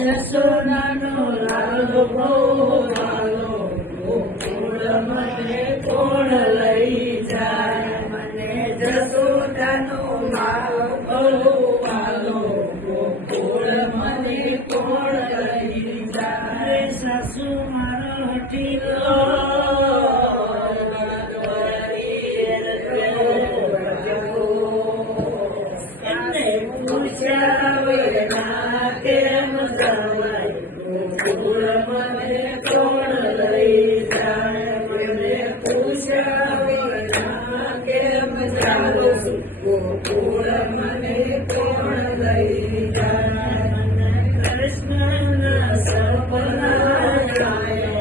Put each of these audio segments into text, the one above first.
જસોદાનો લાલો બહુ વાલો, ગોકુળ મને કોણ લઈ જાય? મને જસોદાનો લાલો બહુ વાલો, ગોકુળ મને કોણ લઈ જાય? સાસુ મારો હઠીલો કેમ જવાય? ગોકુળ મને કોણ લઈ જાય? મને પૂછ્યા કેમ જાઉં? ગોકુળ મને કોણ લઈ જાય? કૃષ્ણના સપના જાય,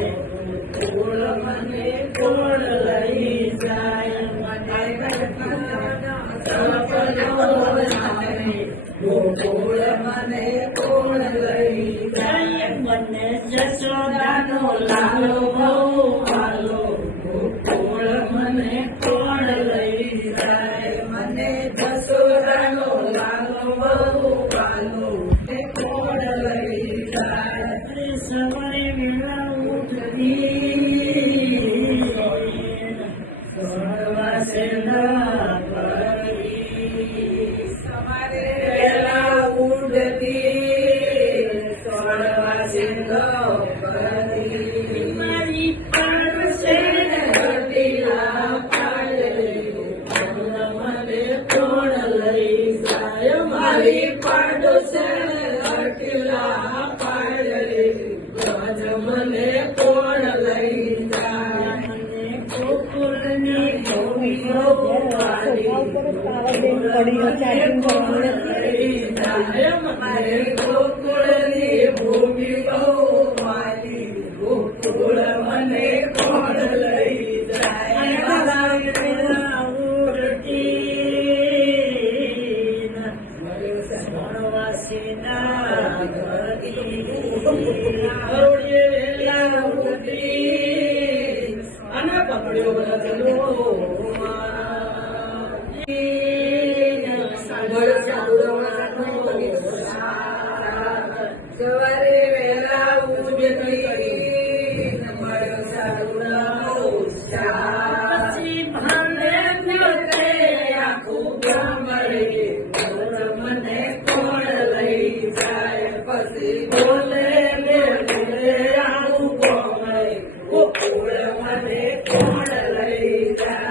ગોકુળ મને કોણ લઈ જાય? મને કૃષ્ણના સપના જાય, ગોકુળ મને કોણ લઈ જાય? મને જશોદાનો લાલો બહુ વાલો, ગોકુળ મને કોણ લઈ જાય? મને જશોદાનો લાલો બહુ વાલો, કોણ લઈ જાય? સવારે વેળા ઉઠતી સોળવા સેના પડી, સવારે વેળા ઉઠતી સોળવા સેના પડી, મારી પાસે હટીલા પાડલી, મને કોણ લઈ જાય? મારી પાડોશે હટીલા પાડલી, મને કોણ લઈ જાય? મને ગોકુળની ભૂમિઓ વાલી, મારે ગોકુળની ભૂમિઓ વાલી, ગોકુળ મને કોણ લઈ જાય? વનવાસીના અને પકડ્યો બદલો સવારે વેલા ઉઠી મળ્યો સાધુનો પછી ભાને આખું ગામડે, મને કોણ લઈ જાય? પછી બોલે આખું ગામડે, ગોકુળ મને કોણ લઈ જાય?